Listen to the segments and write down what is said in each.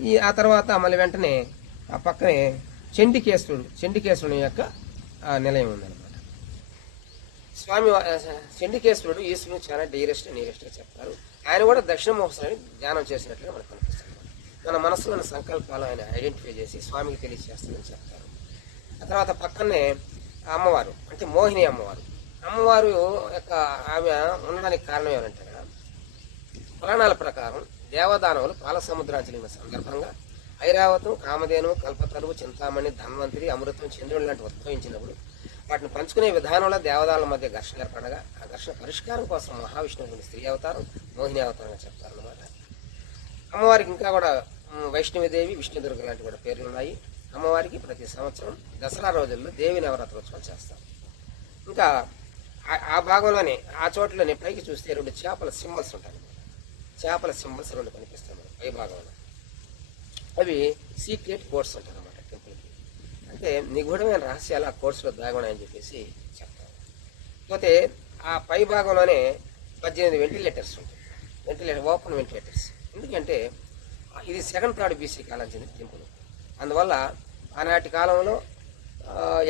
ఈ ఆ తర్వాత మళ్ళీ వెంటనే ఆ పక్కనే చండికేశ్వరుడు చండికేశ్వరుని యొక్క నిలయం ఉందన్నమాట. స్వామి వా- చండికేశ్వరుడు ఈశ్వరుడు చాలా డీరెస్ట్ నియరెస్ట్ చెప్తారు. ఆయన కూడా దక్షిణ మోహసరాన్ని ధ్యానం చేసినట్లుగా మనకు కనిపిస్తుంది. మన మనసులోని సంకల్పాలు ఆయన ఐడెంటిఫై చేసి స్వామికి తెలియజేస్తుందని చెప్తారు. ఆ తర్వాత పక్కనే ఆ అమ్మవారు అంటే మోహిని అమ్మవారు. అమ్మవారు యొక్క ఆమె ఉండడానికి కారణం ఏమంటే పురాణాల ప్రకారం దేవదానవులు పాల సందర్భంగా ఐరావతం కామధేను కల్పతరువు చింతామణి ధన్వంతరి అమృతం చంద్రుడు లాంటి ఉద్భవించినప్పుడు వాటిని పంచుకునే విధానంలో దేవదానుల మధ్య ఘర్షణ ఏర్పడగా ఆ ఘర్షణ పరిష్కారం కోసం మహావిష్ణువుని స్త్రీ అవతారం మోహిని అవతారంగా చెప్తారన్నమాట. అమ్మవారికి ఇంకా కూడా ఉమ్, వైష్ణవిదేవి విష్ణుదుర్గ లాంటి కూడా పేర్లు ఉన్నాయి. అమ్మవారికి ప్రతి సంవత్సరం దసరా రోజుల్లో దేవి నవరాత్రోత్సవం చేస్తారు. ఇంకా ఆ- ఆ భాగంలోనే ఆ చోట్లోనే పైకి చూస్తే రెండు చేపల సింబల్స్ ఉంటాయి. చేపల సింబల్స్ రెండు కనిపిస్తాయి పై భాగంలో. అవి సీక్రెట్ కోర్స్ అంటారు అనమాట టెంపుల్కి అంటే నిగూఢమైన రహస్యాలు ఆ కోర్సులో దాగున్నాయని చెప్పేసి చెప్తారు. పోతే ఆ పై భాగంలోనే పద్దెనిమిది వెంటిలేటర్స్ ఉంటాయి. వెంటిలేటర్ ఓపెన్ వెంటిలేటర్స్ ఎందుకంటే ఇది సెకండ్ థర్డ్ బీసీ కాలం చెందిన టెంపుల్ అందువల్ల ఆనాటి కాలంలో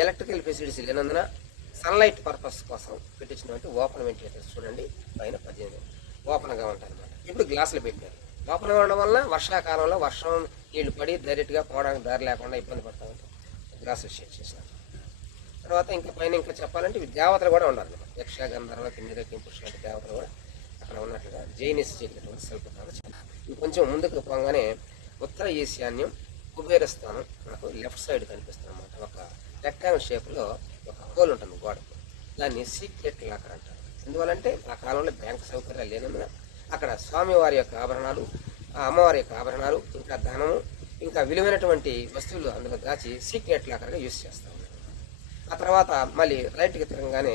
ఎలక్ట్రికల్ ఫెసిలిటీస్ లేనందున సన్లైట్ పర్పస్ కోసం పెట్టించినటువంటి ఓపెన్ వెంటిలేటర్స్ చూడండి పైన పద్దెనిమిది. ఓపెన్గా ఉంటాయి అన్నమాట ఇప్పుడు గ్లాసులు పెట్టారు. ఓపెన్గా ఉండడం వల్ల వర్షాకాలంలో వర్షం నీళ్ళు పడి డైరెక్ట్గా పోవడానికి దారి లేకుండా ఇబ్బంది పడతా ఉంటాం గ్లాసులు షేర్ చేసినారు. తర్వాత ఇంకా పైన ఇంకా చెప్పాలంటే దేవతలు కూడా ఉండాలి యక్ష గంధర్వ కింద కింపుష్ లాంటి దేవతలు కూడా అక్కడ ఉన్నట్లుగా జైనిస్ చెప్పినటువంటి శిల్పకాలు చాలా ఇంకొంచెం ముందుకు పోగానే ఉత్తర ఈశాన్యం కుబేర స్థానం మనకు లెఫ్ట్ సైడ్ కనిపిస్తుంది అనమాట ఒక రెక్టాంగిల్ షేప్లో ఒక హోల్ ఉంటుంది గోడకు. దాన్ని సీక్రెట్ లాకర్ అంటారు. ఎందువల్లంటే ఆ కాలంలో బ్యాంకు సౌకర్యాలు లేనందున అక్కడ స్వామివారి యొక్క ఆభరణాలు ఆ అమ్మవారి యొక్క ఆభరణాలు ఇంకా ధనము ఇంకా విలువైనటువంటి వస్తువులు అందులో దాచి సీక్రెట్ లాకర్గా యూజ్ చేస్తాం ఆ తర్వాత మళ్ళీ రైట్కి తిరగగానే